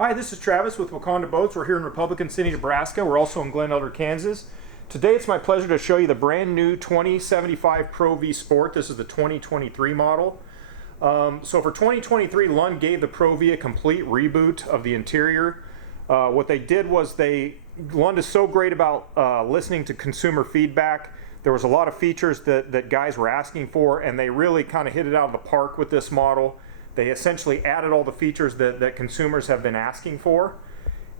Hi, this is Travis with Waconda Boats. We're here in Republican City, Nebraska. We're also in Glen Elder, Kansas. Today it's my pleasure to show you the brand new 2075 Pro V Sport. This is the 2023 model. So for 2023, Lund gave the Pro V a complete reboot of the interior. What they did was Lund is so great about listening to consumer feedback. There was a lot of features that guys were asking for, and they really kind of hit it out of the park with this model. They essentially added all the features that consumers have been asking for.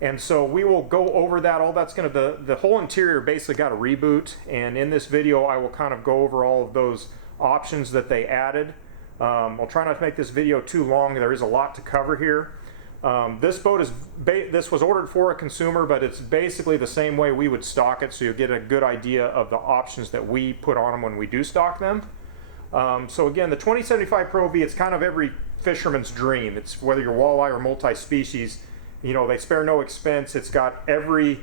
And so we will go over that. The whole interior basically got a reboot. And in this video, I will kind of go over all of those options that they added. I'll try not to make this video too long. There is a lot to cover here. This boat this was ordered for a consumer, but it's basically the same way we would stock it. So you'll get a good idea of the options that we put on them when we do stock them. So again, the 2075 Pro V, it's kind of every fisherman's dream. It's whether you're walleye or multi-species, you know, they spare no expense. It's got every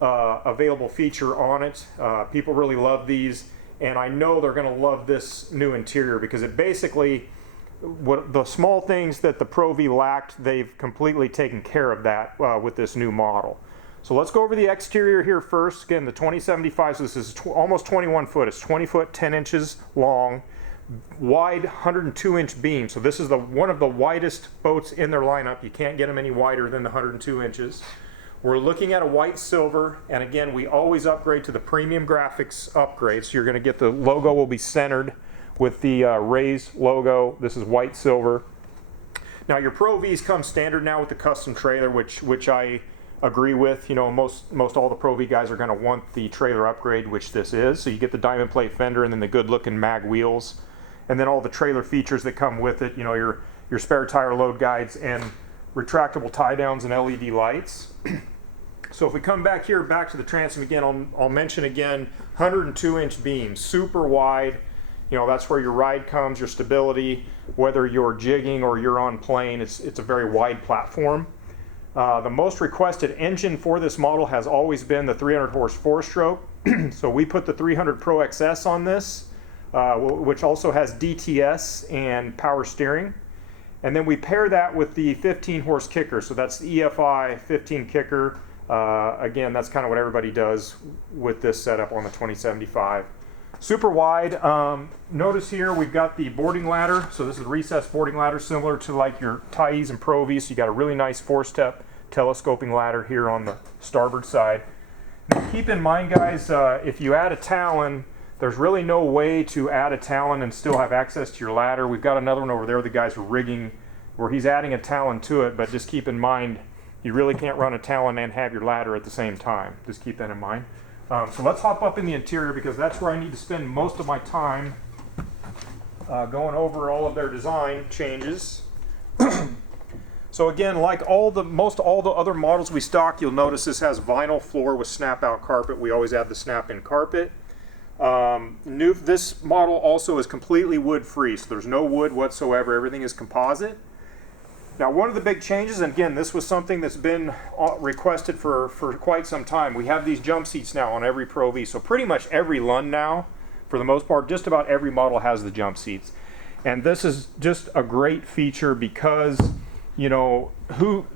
available feature on it. People really love these, and I know they're going to love this new interior because it basically, what the small things that the Pro V lacked, they've completely taken care of that with this new model. So let's go over the exterior here first. Again, the 2075, so this is almost 21 foot. It's 20 foot, 10 inches long. Wide 102-inch beam. So this is one of the widest boats in their lineup. You can't get them any wider than the 102 inches. We're looking at a white silver, and again, we always upgrade to the premium graphics upgrade. So you're going to get the logo will be centered with the raised logo. This is white silver. Now your Pro Vs come standard now with the custom trailer, which I agree with. You know, most all the Pro V guys are going to want the trailer upgrade, which this is. So you get the diamond plate fender and then the good looking mag wheels. And then all the trailer features that come with it, you know, your spare tire load guides and retractable tie downs and LED lights. So if we come back here, back to the transom again, I'll mention again, 102-inch beams, super wide. You know, that's where your ride comes, your stability, whether you're jigging or you're on plane, it's a very wide platform. The most requested engine for this model has always been the 300 horse 4-stroke. So we put the 300 Pro XS on this. Which also has DTS and power steering. And then we pair that with the 15 horse kicker. So that's the EFI 15 kicker. Again, that's kind of what everybody does with this setup on the 2075. Super wide. Notice here we've got the boarding ladder. So this is a recessed boarding ladder similar to like your Tyes and Pro V. So you got a really nice 4-step telescoping ladder here on the starboard side. Now keep in mind, guys, if you add a Talon, there's really no way to add a Talon and still have access to your ladder. We've got another one over there the guys are rigging where he's adding a Talon to it, but just keep in mind you really can't run a Talon and have your ladder at the same time. Just keep that in mind. So let's hop up in the interior because that's where I need to spend most of my time going over all of their design changes. So again, like most all the other models we stock, you'll notice this has vinyl floor with snap-out carpet. We always add the snap-in carpet. This model also is completely wood-free, so there's no wood whatsoever. Everything is composite. Now, one of the big changes, and again, this was something that's been requested for quite some time. We have these jump seats now on every Pro V, so pretty much every Lund now, for the most part, just about every model has the jump seats. And this is just a great feature because, you know,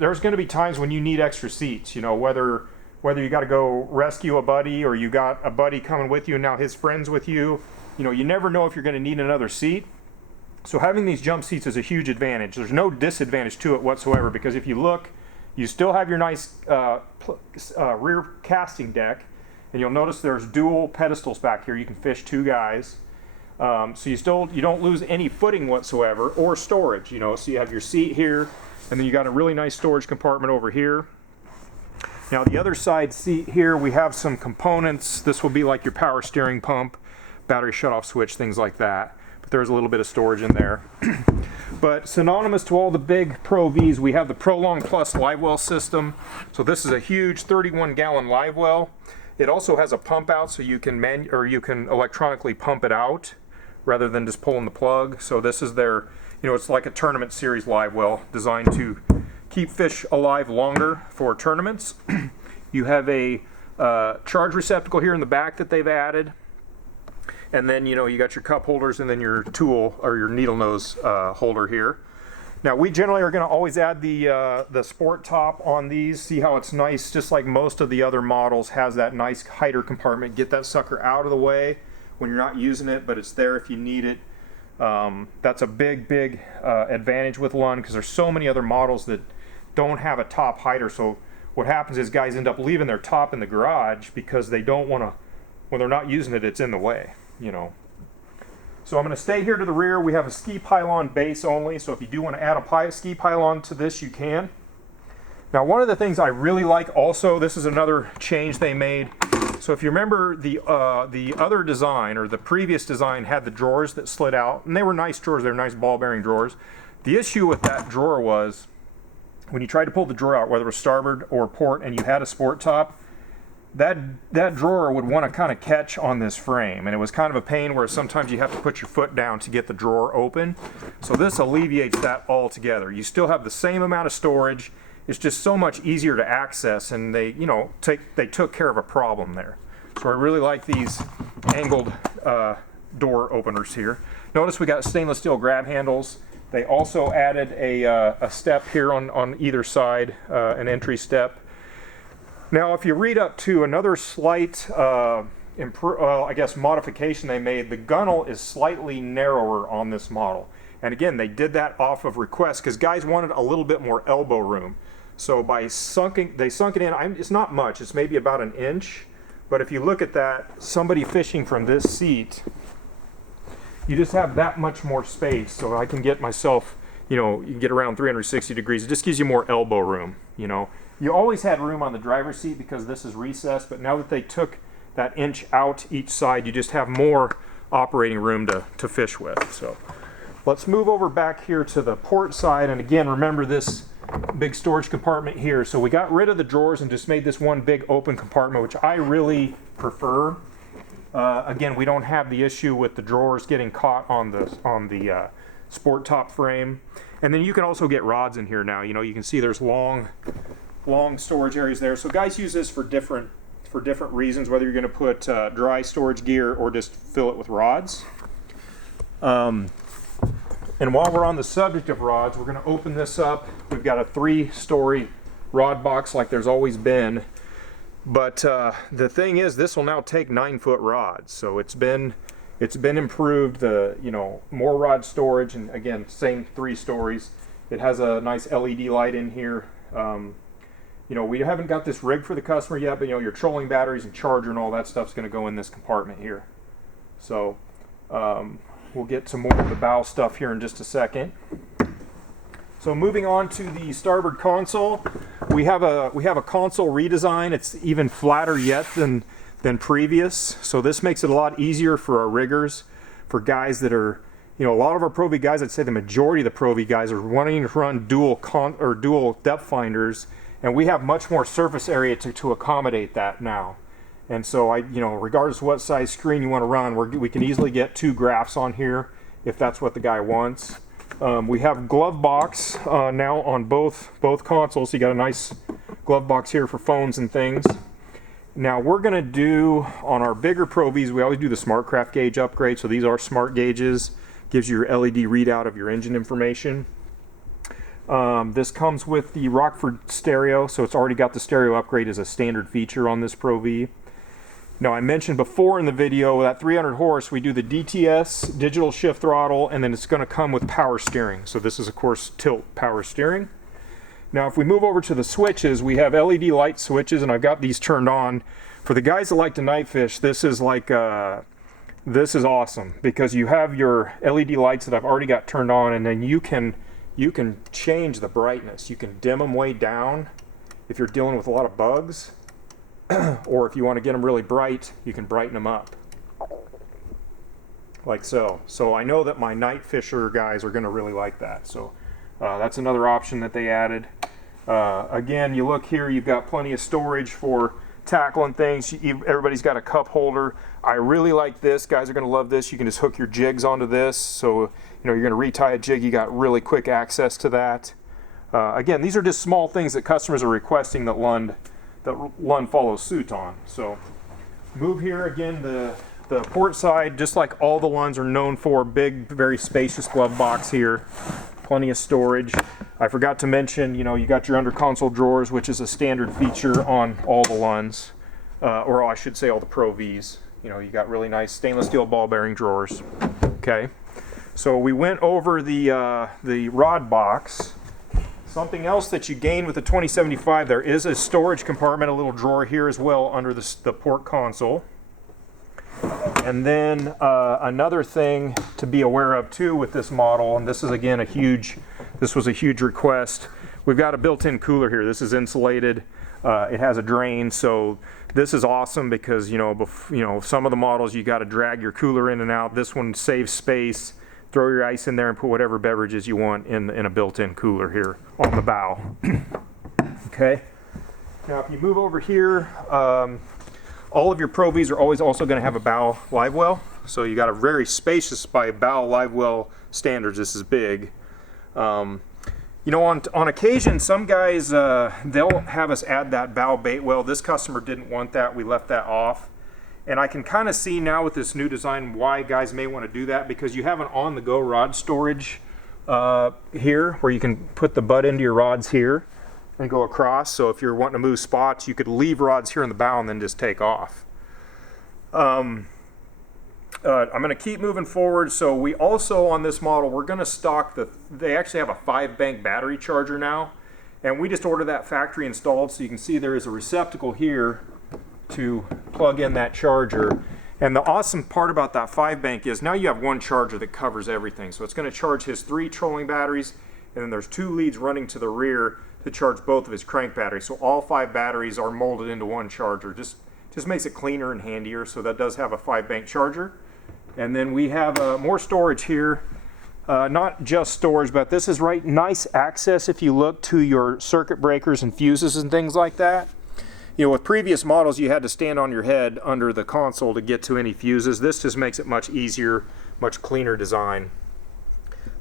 there's going to be times when you need extra seats, you know, whether you got to go rescue a buddy or you got a buddy coming with you and now his friend's with you. You know, you never know if you're going to need another seat. So having these jump seats is a huge advantage. There's no disadvantage to it whatsoever because if you look, you still have your nice rear casting deck, and you'll notice there's dual pedestals back here. You can fish 2 guys. So you don't lose any footing whatsoever or storage, you know. So you have your seat here, and then you got a really nice storage compartment over here. Now the other side seat here, we have some components. This will be like your power steering pump, battery shutoff switch, things like that. But there's a little bit of storage in there. But synonymous to all the big Pro Vs, we have the Prolong Plus live well system. So this is a huge 31-gallon live well. It also has a pump out, so you can electronically pump it out rather than just pulling the plug. So this is their, you know, it's like a tournament series live well designed to keep fish alive longer for tournaments. You have a charge receptacle here in the back that they've added. And then, you know, you got your cup holders and then your tool or your needle nose holder here. Now we generally are going to always add the sport top on these. See how it's nice, just like most of the other models, has that nice hider compartment. Get that sucker out of the way when you're not using it, but it's there if you need it. That's a big advantage with Lund, because there's so many other models that don't have a top hider. So what happens is guys end up leaving their top in the garage because they don't want to, when they're not using it, it's in the way, you know. So I'm going to stay here to the rear. We have a ski pylon base only, so if you do want to add a ski pylon to this, you can. Now one of the things I really like also, this is another change they made. So if you remember, the other design, or the previous design, had the drawers that slid out, and they were nice drawers, they were nice ball bearing drawers. The issue with that drawer was, when you tried to pull the drawer out, whether it was starboard or port, and you had a sport top, that drawer would want to kind of catch on this frame, and it was kind of a pain where sometimes you have to put your foot down to get the drawer open. So this alleviates that altogether. You still have the same amount of storage, it's just so much easier to access, and they, you know, they took care of a problem there. So I really like these angled door openers here. Notice we got stainless steel grab handles. They also added a step here on either side, an entry step. Now, if you read up to another slight, I guess, modification they made, the gunnel is slightly narrower on this model. And again, they did that off of request because guys wanted a little bit more elbow room. So by they sunk it in, it's not much, it's maybe about an inch. But if you look at that, somebody fishing from this seat, you just have that much more space. So I can get myself, you know, you can get around 360 degrees. It just gives you more elbow room, you know. You always had room on the driver's seat because this is recessed, but now that they took that inch out each side, you just have more operating room to fish with. So let's move over back here to the port side, and again, remember this big storage compartment here. So we got rid of the drawers and just made this one big open compartment, which I really prefer. Again, we don't have the issue with the drawers getting caught on the sport top frame. And then you can also get rods in here now. You know, you can see there's long storage areas there. So guys use this for different reasons, whether you're going to put dry storage gear or just fill it with rods. And while we're on the subject of rods, we're going to open this up. We've got a 3-story rod box like there's always been. But the thing is, this will now take 9-foot rods. So it's been improved. You know, more rod storage, and again, same 3 stories. It has a nice LED light in here. You know, we haven't got this rigged for the customer yet, but you know, your trolling batteries and charger and all that stuff's going to go in this compartment here. So we'll get to more of the bow stuff here in just a second. So moving on to the starboard console, we have a console redesign. It's even flatter yet than previous. So this makes it a lot easier for our riggers, for guys that are, you know, a lot of our Pro V guys, I'd say the majority of the Pro V guys are wanting to run dual depth finders, and we have much more surface area to accommodate that now. And so you know, regardless of what size screen you want to run, we can easily get 2 graphs on here if that's what the guy wants. We have glove box now on both consoles. So you got a nice glove box here for phones and things. Now we're going to do, on our bigger Pro Vs, we always do the SmartCraft gauge upgrade. So these are smart gauges. Gives you your LED readout of your engine information. This comes with the Rockford stereo, so it's already got the stereo upgrade as a standard feature on this Pro V. Now I mentioned before in the video that 300 horse, we do the DTS, digital shift throttle, and then it's going to come with power steering. So this is of course tilt power steering. Now if we move over to the switches, we have LED light switches, and I've got these turned on. For the guys that like to night fish, this is like this is awesome, because you have your LED lights that I've already got turned on, and then you can change the brightness. You can dim them way down if you're dealing with a lot of bugs, or if you want to get them really bright, you can brighten them up like so. So I know that my night fisher guys are going to really like that. So that's another option that they added. Again, you look here, you've got plenty of storage for tackle and things. Everybody's got a cup holder. I really like this. Guys are going to love this. You can just hook your jigs onto this. So, you know, you're going to retie a jig, you got really quick access to that. Again, these are just small things that customers are requesting that Lund follows suit on. So move here again, the port side, just like all the Lunds are known for, big, very spacious glove box here. plenty of storage. I forgot to mention, you know, you got your under console drawers, which is a standard feature on all the Lunds, or I should say all the Pro Vs. You know, you got really nice stainless steel ball bearing drawers. Okay, so we went over the rod box. Something else that you gain with the 2075, there is a storage compartment, a little drawer here as well under the port console. And then another thing to be aware of too with this model, and this is again this was a huge request. We've got a built-in cooler here. This is insulated. It has a drain, so this is awesome because you know some of the models you got to drag your cooler in and out. This one saves space. Throw your ice in there and put whatever beverages you want in a built-in cooler here on the bow. Okay. Now if you move over here, all of your Pro Vs are always also going to have a bow live well. So you got a very spacious by bow live well standards. This is big. You know, on occasion, some guys they'll have us add that bow bait well. This customer didn't want that. We left that off. And I can kind of see now with this new design why guys may want to do that, because you have an on-the-go rod storage here where you can put the butt into your rods here and go across. So if you're wanting to move spots, you could leave rods here in the bow and then just take off. I'm going to keep moving forward. So we also, on this model, we're going to stock they actually have a 5-bank battery charger now. And we just ordered that factory installed. So you can see there is a receptacle here to plug in that charger. And the awesome part about that 5-bank is now you have one charger that covers everything. So it's going to charge his 3 trolling batteries, and then there's 2 leads running to the rear to charge both of his crank batteries. So all 5 batteries are molded into one charger. Just makes it cleaner and handier. So that does have a 5-bank charger. And then we have more storage here. Not just storage, but this is nice access if you look to your circuit breakers and fuses and things like that. You know, with previous models, you had to stand on your head under the console to get to any fuses. This just makes it much easier, much cleaner design.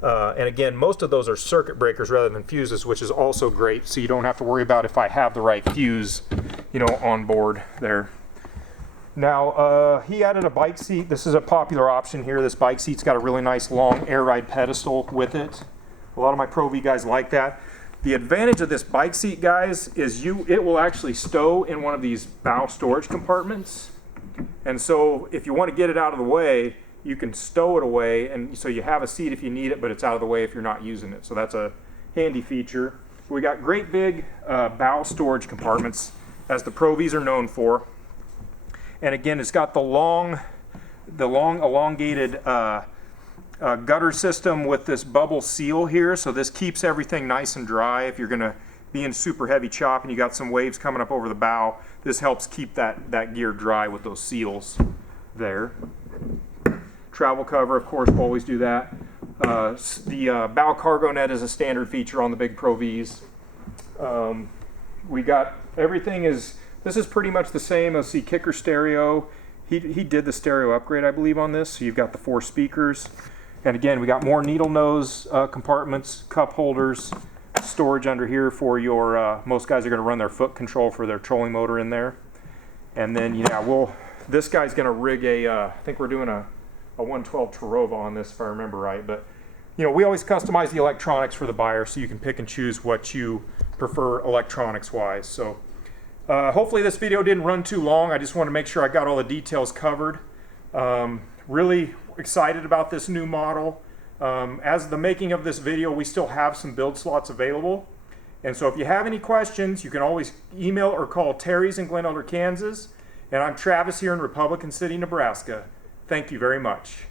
And again, most of those are circuit breakers rather than fuses, which is also great. So you don't have to worry about if I have the right fuse, you know, on board there. Now, he added a bike seat. This is a popular option here. This bike seat's got a really nice long air ride pedestal with it. A lot of my Pro V guys like that. The advantage of this bike seat, guys, is it will actually stow in one of these bow storage compartments. And so if you want to get it out of the way, you can stow it away, and so you have a seat if you need it, but it's out of the way if you're not using it. So that's a handy feature. We got great big bow storage compartments, as the Pro Vs are known for. And again, it's got the long elongated gutter system with this bubble seal here, so this keeps everything nice and dry. If you're going to be in super heavy chop and you got some waves coming up over the bow, this helps keep that gear dry with those seals there. Travel cover, of course, we'll always do that. The bow cargo net is a standard feature on the big Pro Vs. We got everything this is pretty much the same as the kicker stereo. He did the stereo upgrade, I believe, on this. So you've got the 4 speakers. And again, we got more needle nose compartments, cup holders, storage under here for your, most guys are going to run their foot control for their trolling motor in there. And then, yeah, this guy's going to rig I think we're doing a 112 Tarova on this, if I remember right. But, you know, we always customize the electronics for the buyer so you can pick and choose what you prefer electronics-wise. So hopefully this video didn't run too long. I just want to make sure I got all the details covered. Really excited about this new model. As the making of this video, we still have some build slots available. And so if you have any questions, you can always email or call Terry's in Glen Elder, Kansas. And I'm Travis here in Republican City, Nebraska. Thank you very much.